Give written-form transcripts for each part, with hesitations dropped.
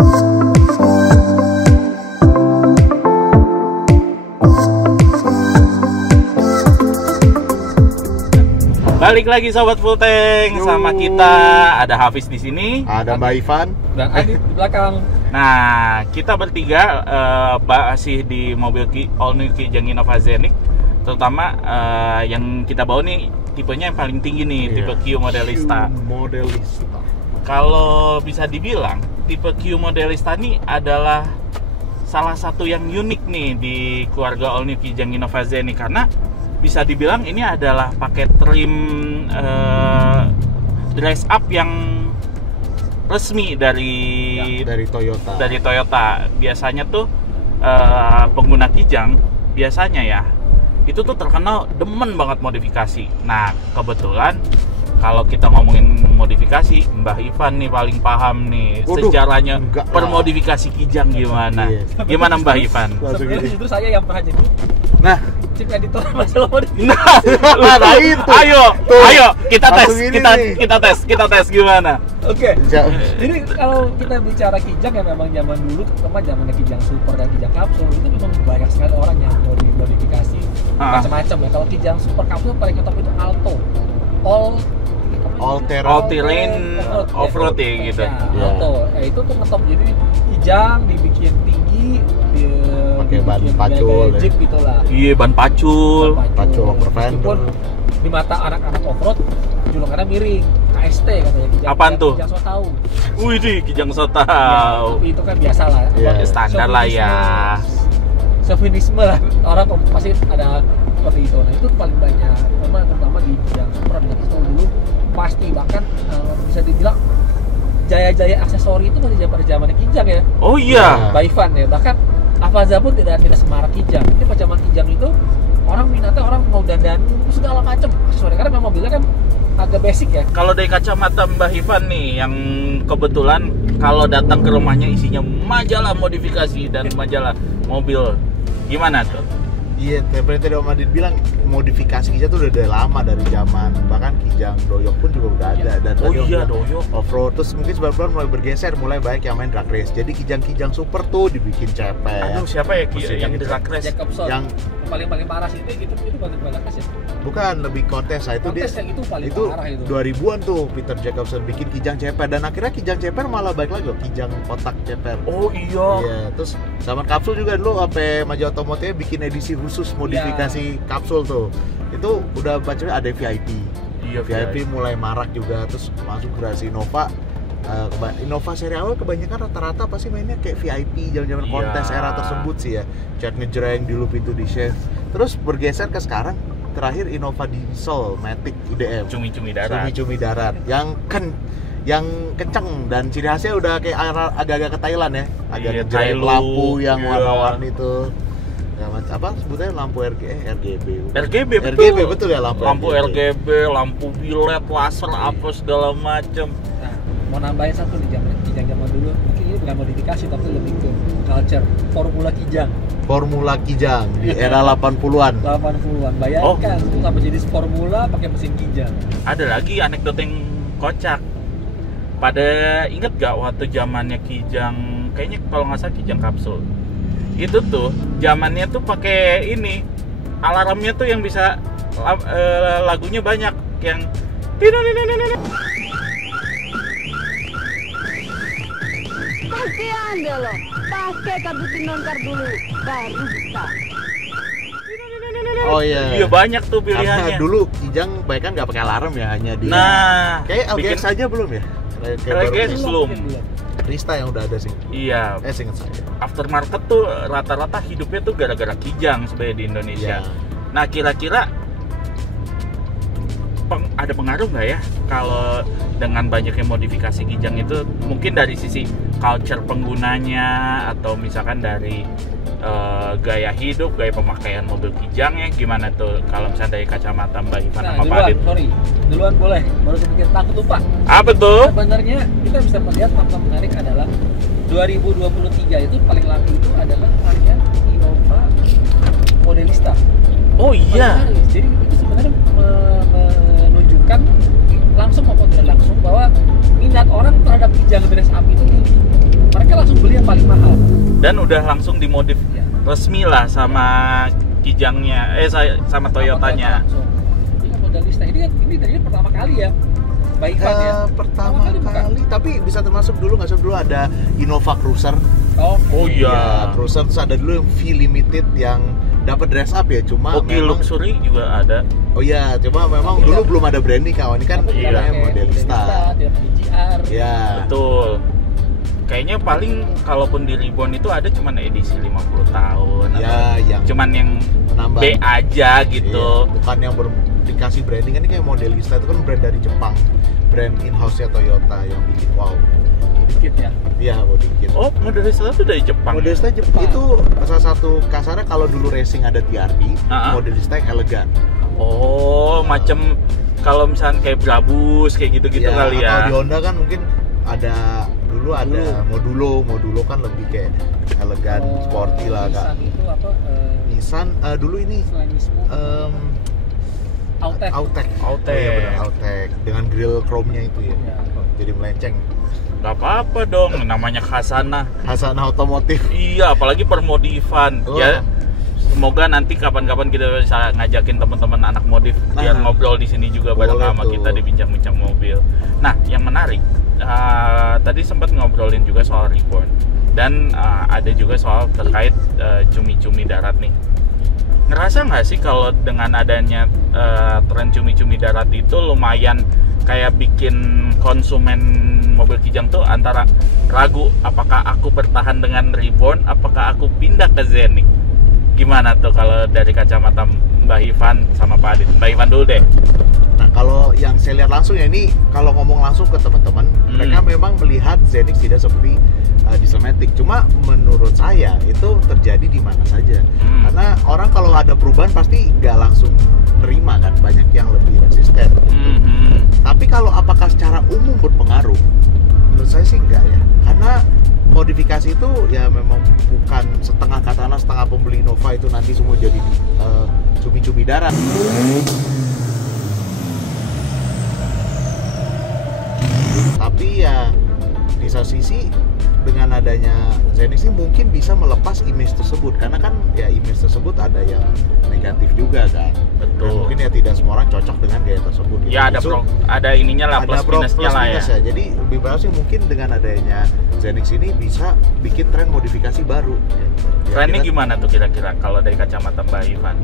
Balik lagi sobat Full Tank sama kita, ada Hafiz di sini, ada Mbak Ivan dan Adit di belakang. Nah, kita bertiga masih di mobil All New Kijang Innova Zenix, terutama yang kita bawa nih tipenya yang paling tinggi nih, tipe Q Modelista. Kalau bisa dibilang tipe Q Modelista nih adalah salah satu yang unik nih di keluarga All New Kijang Innova Zenix, karena bisa dibilang ini adalah pakai trim dress up yang resmi dari Toyota. Dari Toyota. Biasanya tuh pengguna Kijang biasanya ya itu tuh terkenal demen banget modifikasi. Nah, kebetulan kalau kita ngomongin modifikasi, Mbah Ivan nih paling paham nih sejarahnya permodifikasi Kijang gimana. Gimana Mbah Ivan? Sebenarnya itu saya yang pernah jadi chip editor masalah modifikasi. Ayo kita tes gimana? Oke. Jadi kalau kita bicara Kijang ya memang zaman dulu, terutama zamannya Kijang Super dan Kijang Kapsul, itu memang banyak sekali orang yang mau dimodifikasi macam-macam ya. Kalau Kijang Super Kapsul paling ketop itu Alto, all terrain off-road ya gitu. Alto, itu tuh ngetop, jadi Kijang dibikin tinggi, pakai ban pacul, Jeep itulah. Iya, ban pacul over fender. Di mata anak-anak off-road julukannya miring, KST katanya. Apaan tuh? Kijang Sotau. Wih, Kijang Sotau. Ya, tapi itu kan biasa lah. Standar lah ya. Chauvinisme lah, orang pasti ada seperti itu. Nah, itu paling banyak, terutama di Kijang Super dan Kijang dulu pasti, bahkan bisa dibilang jaya-jaya aksesori itu masih pada zamannya Kijang ya. Oh iya. Baifan ya, bahkan Avanza pun tidak semarak Kijang. Jadi pada zaman Kijang itu orang minatnya, orang mau dandan segala macam aksesori, karena memang mobilnya kan agak basic ya. Kalau dari kacamata Mbah Ivan nih, yang kebetulan kalau datang ke rumahnya isinya majalah modifikasi dan majalah mobil, gimana tuh? Iya, seperti tadi Om Adit bilang, modifikasi Kijang tuh udah dari lama, dari zaman bahkan Kijang Doyok pun juga udah ada. Dan Doyok off-road, terus mungkin sebab-sebab mulai bergeser, mulai banyak yang main drag race. Jadi Kijang Super tuh dibikin cepet. Aduh, siapa ya yang drag race? Yang paling parah sih itu banyak sih. Bukan, lebih kontes. Nah, itu kontes dia, yang itu paling parah itu. 2000-an tuh Peter Jacobson bikin Kijang ceper, dan akhirnya Kijang ceper malah baik lagi loh, Kijang kotak ceper. Oh iya. Iya, terus sama Kapsul juga dulu sampai majalah otomotifnya bikin edisi khusus modifikasi Kapsul tuh. Itu udah bacanya ada VIP. Iya, VIP mulai marak juga, terus masuk generasi Innova. Innova seri awal kebanyakan rata-rata pasti mainnya kayak VIP zaman-zaman kontes era tersebut sih ya. Cat ngejreng di loop itu di chef. Terus bergeser ke sekarang terakhir Innova Diesel Matic IDM. Cumi-cumi darat. Yang kenceng dan ciri khasnya udah kayak agak-agak ke Thailand ya. Agak ngejreng lampu yang warna-warni itu. Ya, apa sebutnya lampu RGB betul ya, lampu RGB, lampu bilet, laser, apa segala macem. Nah, mau nambahin satu nih, Kijang zaman dulu mungkin ini bukan modifikasi tapi lebih ke culture, Formula Kijang di era 80-an. Bayangkan itu sampai jadi formula pakai mesin Kijang. Ada lagi anekdot yang kocak. Pada inget gak waktu zamannya Kijang, kayaknya kalau nggak salah Kijang Kapsul, itu tuh zamannya tuh pakai ini alarmnya tuh yang bisa lagunya banyak yang pasti Anda loh pakai kartu non dulu baru bisa. Oh iya. Iya, banyak tuh pilihannya. Karena dulu Kijang banyak kan nggak pakai alarm ya, hanya dia. Nah, kayak LGS aja belum ya? LGS belum. Rista yang udah ada sih. Iya. Seingat saya. Aftermarket tuh rata-rata hidupnya tuh gara-gara Kijang sebenarnya di Indonesia. Iya. Nah, kira-kira ada pengaruh nggak ya kalau dengan banyaknya modifikasi Kijang itu, mungkin dari sisi culture penggunanya atau misalkan dari gaya hidup, gaya pemakaian mobil Kijang ya, gimana tuh kalau misalnya dari kacamata Mbak Ivan sama Pak Adit? Duluan boleh, baru sedikit takut lupa. Apa tuh? Sebenarnya kita bisa melihat fakta menarik adalah 2023 itu paling laku itu adalah varian Innova Modelista. Oh iya. Jadi itu sebenarnya menunjukkan langsung maupun tidak langsung bahwa minat orang terhadap Kijang dress up itu tinggi. mereka langsung beli yang paling mahal. Dan udah langsung dimodif Ya. resmi lah sama Kijangnya, sama Toyotanya. Ini modelista ini dari pertama kali ya. Baifan ya. Pertama kali, tapi bisa termasuk dulu nggak sih, dulu ada Innova Cruiser. Oh iya. Ya, Cruiser, terus ada dulu yang V Limited yang dapat dress up ya, cuma Oke, memang Luxury juga ada. Oh iya, cuma memang dulu belum ada branding kawan, ini kan namanya modelista. Tidak pakai GR. Ya. Betul. Kayaknya paling kalaupun di Reborn itu ada cuman edisi 50 tahun. Ya, yang Cuman yang penambah. B aja gitu. Iya, bukan yang dikasih branding. Ini kayak modelista itu kan brand dari Jepang, brand in-house-nya Toyota yang bikin wow. Dikit ya. Iya, body kit. Oh, modelista itu dari Jepang. Modelista Jepang itu salah satu kasarnya, kalau dulu racing ada TRD, modelista yang elegan. Oh, macam kalau misalnya kayak Brabus kayak gitu-gitu Ya, kali ya. atau di Honda kan mungkin ada dulu ada modulo kan lebih kayak elegan, sporty lah kak. Nissan itu apa? Nissan dulu ini Selain Nismo, Autek. Autek. Autek. Oh, iya benar, Autek dengan grill chrome-nya itu ya. Ya. Jadi melenceng. Gak apa-apa dong, namanya Khasana. Hasanah Otomotif. Iya, apalagi permodifan. Oh. Ya, semoga nanti kapan-kapan kita bisa ngajakin teman-teman anak modif biar ngobrol di sini juga bareng Boleh sama tuh. kita di bincang-bincang mobil. Nah, yang menarik, tadi sempat ngobrolin juga soal Reborn dan ada juga soal terkait cumi-cumi darat nih. Ngerasa nggak sih kalau dengan adanya tren cumi-cumi darat itu lumayan kayak bikin konsumen mobil Kijang tuh antara ragu apakah aku bertahan dengan Reborn, apakah aku pindah ke Zenix? Gimana tuh kalau dari kacamata Mbak Ivan sama Pak Adit? Mbak Ivan dulu deh. Nah, kalau yang saya lihat langsung ya, ini kalau ngomong langsung ke teman-teman, mereka memang melihat Zenix tidak seperti Dieselmatic. Cuma menurut saya itu terjadi di mana saja. Karena orang kalau ada perubahan pasti nggak langsung terima kan, banyak yang lebih resisten. Tapi kalau apakah secara umum berpengaruh? Menurut saya sih enggak ya. Karena modifikasi itu ya memang bukan setengah, katakanlah setengah pembeli Innova itu nanti semua jadi cumi-cumi darat. Tapi ya di satu sisi dengan adanya Zenix ini mungkin bisa melepas image tersebut, karena kan ya image tersebut ada yang negatif juga kan. Betul. Dan mungkin ya tidak semua orang cocok dengan gaya tersebut gitu. Ya ada ininya lah, plus minusnya lah ya. Jadi lebih baik sih mungkin dengan adanya Zenix ini bisa bikin tren modifikasi baru. Ya, Trennya gimana tuh kira-kira kalau dari kacamata Mbak Ivan?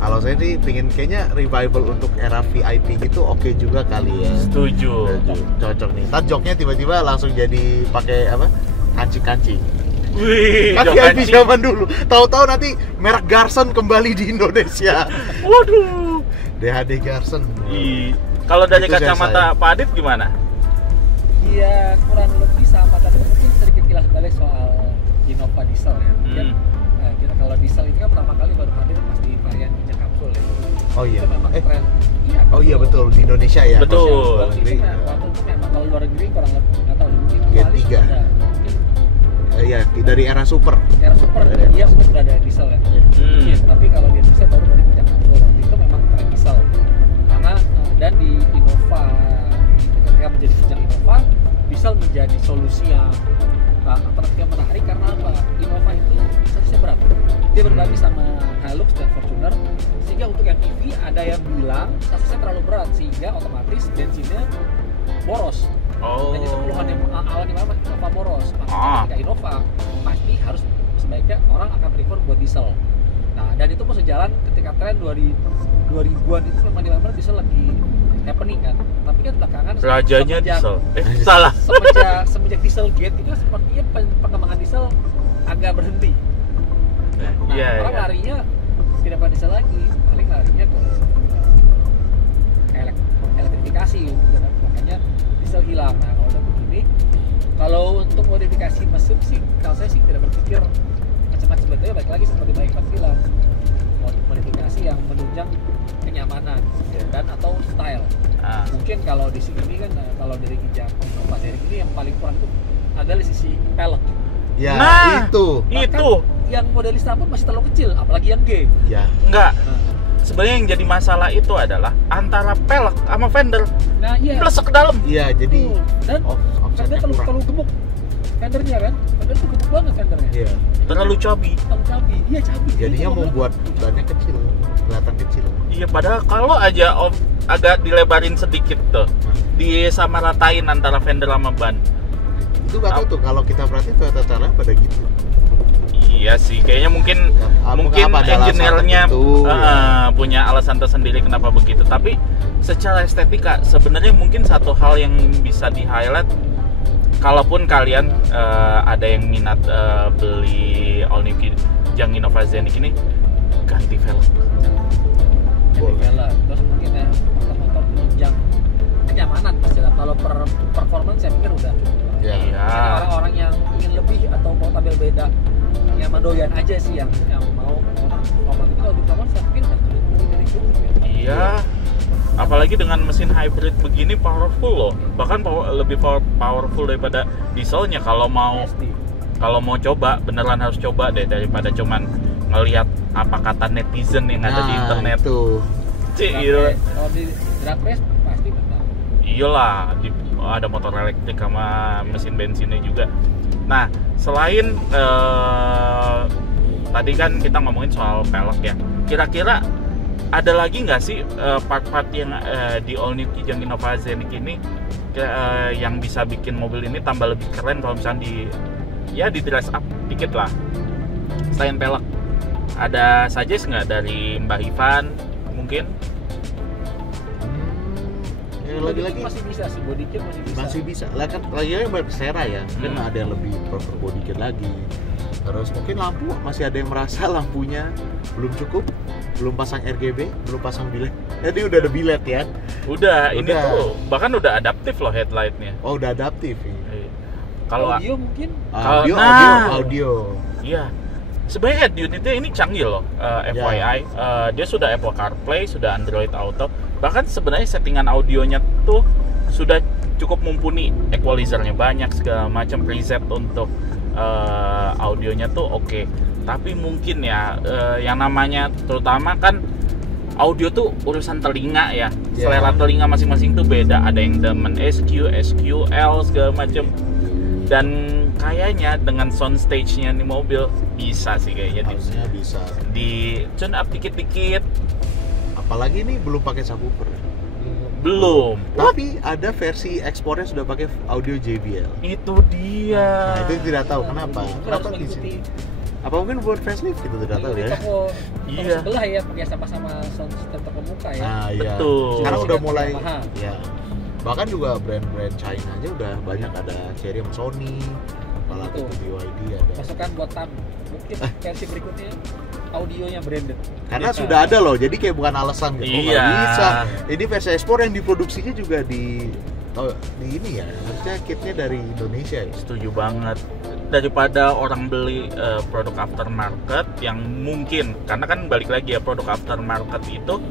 Kalau saya sih pingin kayaknya revival untuk era VIP gitu oke juga kali ya. Setuju. Cocok nih. Ntar joknya tiba-tiba langsung jadi pakai apa? Kancing-kancing. Wih, Kan VIP zaman dulu. Tahu-tahu nanti merek Garson kembali di Indonesia. Waduh. DHD Garson. Kalau dari Itu kacamata Pak Adit gimana? Iya, kurang lebih sama, tapi mungkin sedikit kilas balik soal Innova diesel ya. Mungkin kita kalau diesel itu kan pertama kali baru hadir pasti varian injek kapsul ya. Oh iya. Itu memang tren. Iya. Oh iya betul, di Indonesia ya. Betul. Luar Waktu negeri. itu memang kalau luar negeri kurang lebih nggak tahu mungkin Gen Kualis 3. sudah. Mungkin Iya, dari era super. era super dia sudah ada diesel ya. Mungkin, tapi kalau di Indonesia baru dari injek kapsul. Waktu itu memang tren diesel. Karena dan di Innova ketika menjadi kijang Innova, diesel menjadi solusi yang alternatif yang menarik karena apa? Innova itu sausnya berat. Dia berbagi sama Hilux dan Fortuner, sehingga untuk yang EV ada yang bilang sausnya terlalu berat sehingga otomatis bensinnya boros. Jadi keluhan yang awalnya memang Innova boros. Makanya ketika Innova pasti harus sebaiknya orang akan prefer buat diesel. Nah, dan itu pun sejalan ketika tren 2000-an itu memang di mana diesel lagi happening kan. Tapi kan belakangan Rajanya diesel. Salah. Semenjak Dieselgate itu sepertinya pengembangan diesel agak berhenti. Nah, orang larinya tidak pada diesel lagi, paling larinya ke elektrifikasi. Makanya diesel hilang. Nah, kalau udah begini, kalau untuk modifikasi mesin sih, kalau saya sih tidak berpikir macam-macam. Sebetulnya balik lagi seperti Mbak Ivan bilang, modifikasi yang menunjang kenyamanan dan atau style. Mungkin kalau di sini kan kalau dari Kijang Innova Zenix ini yang paling kurang itu adalah sisi pelek. Ya, Nah, itu. Itu Yang modelista pun masih terlalu kecil, apalagi yang G. Ya. enggak. Sebenarnya yang jadi masalah itu adalah antara pelek sama fender. Nah, iya. Plesek ke dalam. Iya, jadi Dan offsetnya dia terlalu kurang. gemuk. Fendernya kan, Fender tuh gede banget Fendernya. Iya. Terlalu chubby. Iya cabi. Jadinya mau buat bannya kecil, kelihatan kecil. Iya, padahal kalau aja agak dilebarin sedikit tuh, disamaratain antara fender sama ban. Itu nggak tahu tuh kalau kita perhatiin Toyota pada gitu. Iya sih, kayaknya mungkin engineer-nya punya alasan tersendiri kenapa begitu. Tapi secara estetika sebenarnya mungkin satu hal yang bisa di-highlight, kalaupun kalian ada yang minat beli all new Kijang Innova Zenith ini, ganti velg. Terus mungkin ya motor penunjang kenyamanan pasti lah. Kalau performance saya pikir udah cukup. Iya. Orang-orang yang ingin lebih atau mau tampil beda, yang doyan aja sih yang mau performance. Kalau di performance saya pikir udah cukup. Iya. Apalagi dengan mesin hybrid begini powerful loh. Bahkan lebih powerful daripada dieselnya. Kalau mau coba, beneran harus coba deh, daripada cuman ngelihat apa kata netizen yang ada di internet. Itu. Kalau di drag race pasti benar. Iyalah, ada motor elektrik sama mesin bensinnya juga. Nah, selain tadi kan kita ngomongin soal pelek ya. Kira-kira ada lagi nggak sih part-part yang di all new Kijang Innova Zenith ini yang bisa bikin mobil ini tambah lebih keren kalau misalnya di dress up dikit lah, selain pelek? Ada suggest nggak dari Mbak Ivan mungkin? Lagi-lagi masih bisa sih, body kit masih bisa. Lah kan lagi-lagi bersera ya, mungkin ada yang lebih prefer body kit lagi. Terus mungkin lampu, masih ada yang merasa lampunya belum cukup, belum pasang RGB, belum pasang bilet. Jadi udah ada bilet ya? Udah. Ini tuh bahkan udah adaptif loh headlightnya. Oh, udah adaptif ya. Kalau audio mungkin? Audio. Iya. Sebenarnya unitnya ini canggih loh, FYI. Dia sudah Apple CarPlay, sudah Android Auto. Bahkan sebenarnya settingan audionya tuh sudah cukup mumpuni. Equalizernya banyak, segala macam preset untuk audionya tuh oke. Tapi mungkin ya yang namanya terutama kan audio tuh urusan telinga ya. Selera telinga masing-masing tuh beda. Ada yang demen SQ, SQL segala macam. Dan kayaknya dengan sound stage-nya nih mobil bisa sih kayaknya. Harusnya bisa. Di tune up dikit-dikit. Apalagi ini belum pakai subwoofer. Belum. Tapi ada versi ekspornya sudah pakai audio JBL. Itu dia. Nah, itu tidak tahu kenapa. Kenapa di sini? Apa mungkin buat facelift gitu, tidak tahu ya. Iya. Sebelah ya pakai sama-sama sound system terkemuka ya. Nah, iya. Betul. Sekarang udah mulai ya. Bahkan juga brand-brand China aja udah banyak, ada Cherry sama Sony, apalagi BYD ada. Masukan buat TAN. Mungkin versi berikutnya audionya branded. Karena sudah ada loh, jadi kayak bukan alasan gitu. Iya. Nggak bisa. Jadi versi ekspor yang diproduksinya juga di ini ya, harusnya kitnya dari Indonesia ya. Setuju banget. Daripada orang beli produk aftermarket yang mungkin, karena kan balik lagi ya, produk aftermarket itu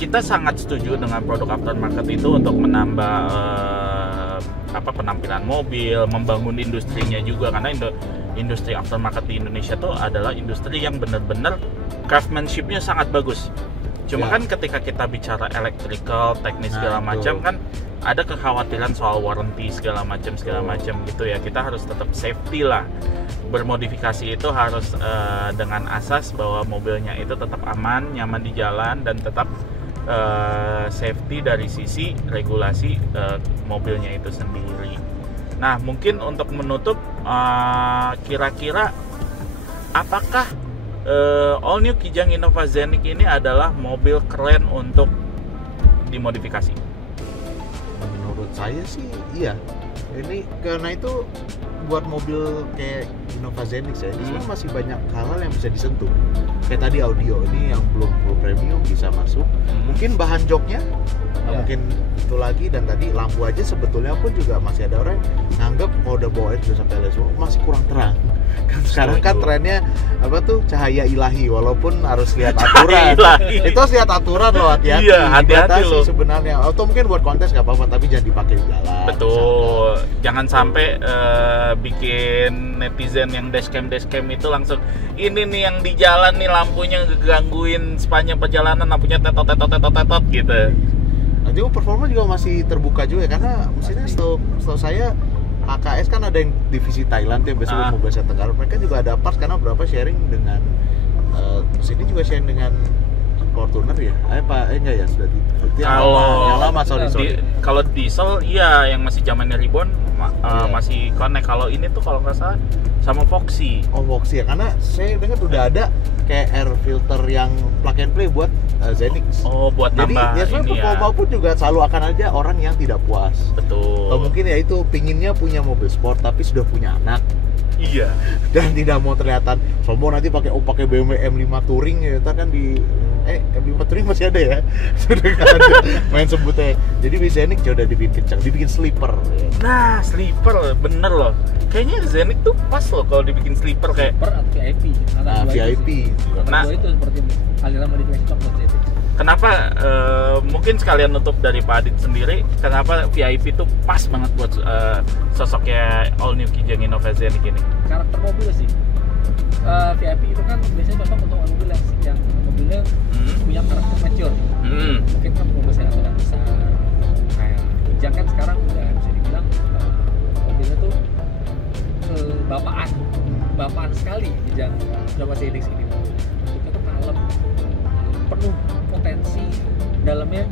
kita sangat setuju dengan produk aftermarket itu untuk menambah penampilan mobil, membangun industrinya juga, karena industri aftermarket di Indonesia tuh adalah industri yang benar-benar craftsmanship-nya sangat bagus. Cuma kan ketika kita bicara electrical, teknis segala macam kan ada kekhawatiran soal warranty segala macam gitu ya. Kita harus tetap safety lah. Bermodifikasi itu harus dengan asas bahwa mobilnya itu tetap aman, nyaman di jalan, dan tetap safety dari sisi regulasi mobilnya itu sendiri. Nah, mungkin untuk menutup, kira-kira apakah all new Kijang Innova Zenith ini adalah mobil keren untuk dimodifikasi? Menurut saya sih iya. Ini karena itu buat mobil kayak Innova Zenith ya, ini masih banyak hal-hal yang bisa disentuh. Kayak tadi audio ini yang belum full premium bisa masuk. Mungkin bahan joknya mungkin itu lagi, dan tadi lampu aja sebetulnya pun juga masih ada orang nganggap kalau udah bawa itu sampai LSO masih kurang terang. Kan sekarang kan trennya cahaya ilahi, walaupun harus lihat aturan. Itu harus lihat aturan loh, hati-hati. Iya, hati-hati loh sebenarnya. Atau mungkin buat kontes nggak apa-apa, tapi jangan dipakai di jalan. Betul. Misalkan. Jangan sampai bikin netizen yang dashcam itu langsung ini nih yang di jalan nih lampunya ngegangguin sepanjang perjalanan, lampunya tetot gitu. Nanti performa juga masih terbuka juga, karena mesinnya setahu saya KKS kan ada yang divisi Thailand yang biasanya Mobil Asia Tenggara, mereka juga ada parts karena berapa sharing dengan sini juga sharing dengan Fortuner ya? Enggak ya, sudah yang lama sorry. Kalau diesel iya yang masih zamannya Ribbon masih connect. Kalau ini tuh kalau nggak salah sama Foxy. Oh Foxy ya, karena saya dengar udah ada kayak air filter yang plug and play buat Zenix. Oh buat nambah. Jadi ya performa pun juga selalu akan ada orang yang tidak puas. Betul. Atau mungkin ya itu pinginnya punya mobil sport tapi sudah punya anak. Iya. Dan tidak mau terlihat sombong nanti pakai BMW M5 Touring ya, ntar kan di M5 Touring masih ada ya. Sudah nggak ada main sebutnya. Jadi Zenix udah dibikin kencang, dibikin sleeper. Nah, sleeper bener loh. Kayaknya Zenix tuh pas loh kalau dibikin sleeper kayak atau VIP. VIP. Nah, itu seperti aliran modifikasi top buat Zenix. Kenapa mungkin sekalian nutup dari Pak Adit sendiri, kenapa VIP itu pas banget buat sosoknya All New Kijang Innova Zenix ini? Karakter mobil sih. VIP itu kan biasanya cocok untuk mobil yang mobilnya punya karakter mature. Mungkin kan mobil saya agak besar. Kayak Kijang kan sekarang udah bisa dibilang mobilnya tuh bapaan sekali Kijang Innova Zenix ini. Itu tuh kalem, penuh potensi, dalamnya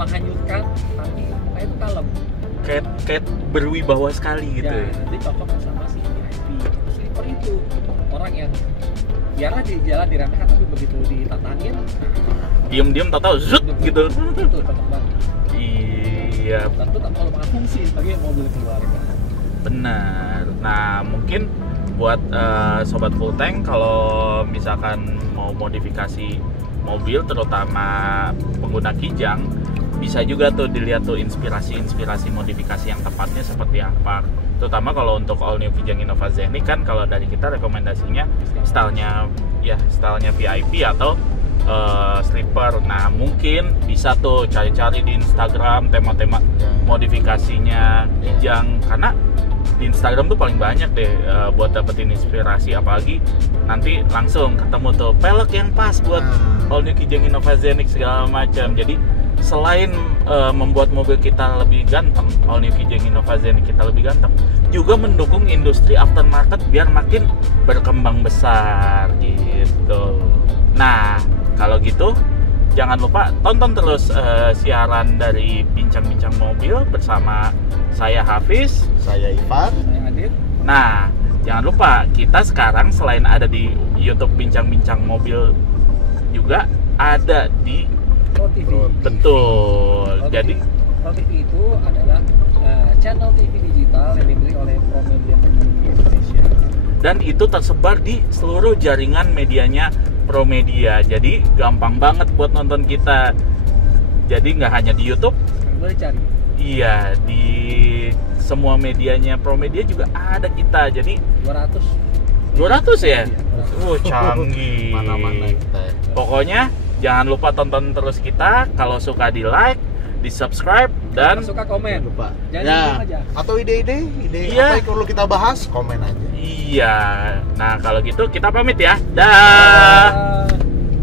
menghanyutkan tapi mukanya itu kalem, kayak berwibawa sekali gitu ya. Nanti cocok sama si VIP sleeper itu orang yang biarlah di jalan diremehkan tapi begitu ditantangin diam-diam tahu zut gitu. Itu cocok banget. Iya. Tentu tak kalau fungsi sebagai mobil keluarga. Benar. Nah mungkin buat sobat full tank kalau misalkan mau modifikasi mobil terutama pengguna Kijang, bisa juga tuh dilihat tuh inspirasi modifikasi yang tepatnya seperti apa. Terutama kalau untuk All New Kijang Innova Zenix kan kalau dari kita rekomendasinya stylenya VIP atau sleeper. Nah mungkin bisa tuh cari-cari di Instagram tema-tema modifikasinya Kijang, karena di Instagram tuh paling banyak deh buat dapetin inspirasi, apalagi nanti langsung ketemu tuh pelek yang pas buat All New Kijang Innova Zenix segala macam. Jadi selain membuat mobil kita lebih ganteng, All New Kijang Innova Zenix kita lebih ganteng, juga mendukung industri aftermarket biar makin berkembang besar gitu. Nah kalau gitu jangan lupa tonton terus siaran dari Bincang-Bincang Mobil bersama saya Hafiz, saya Ivan, saya Adit. Nah jangan lupa kita sekarang selain ada di YouTube Bincang-Bincang Mobil juga ada di Pro TV. Betul. Jadi Pro TV itu adalah channel TV digital yang dimiliki oleh Promedia Technology Indonesia. Dan itu tersebar di seluruh jaringan medianya Promedia. Jadi gampang banget buat nonton kita. Jadi nggak hanya di YouTube. Boleh cari. Iya, di semua medianya Promedia juga ada kita. Jadi 200 ya? Canggih. Mana-mana kita. Pokoknya jangan lupa tonton terus kita. Kalau suka di like, di subscribe, dan suka komen. Lupa. Jangan aja. Atau ide apa yang perlu kita bahas, komen aja. Iya. Nah kalau gitu kita pamit ya. Dah.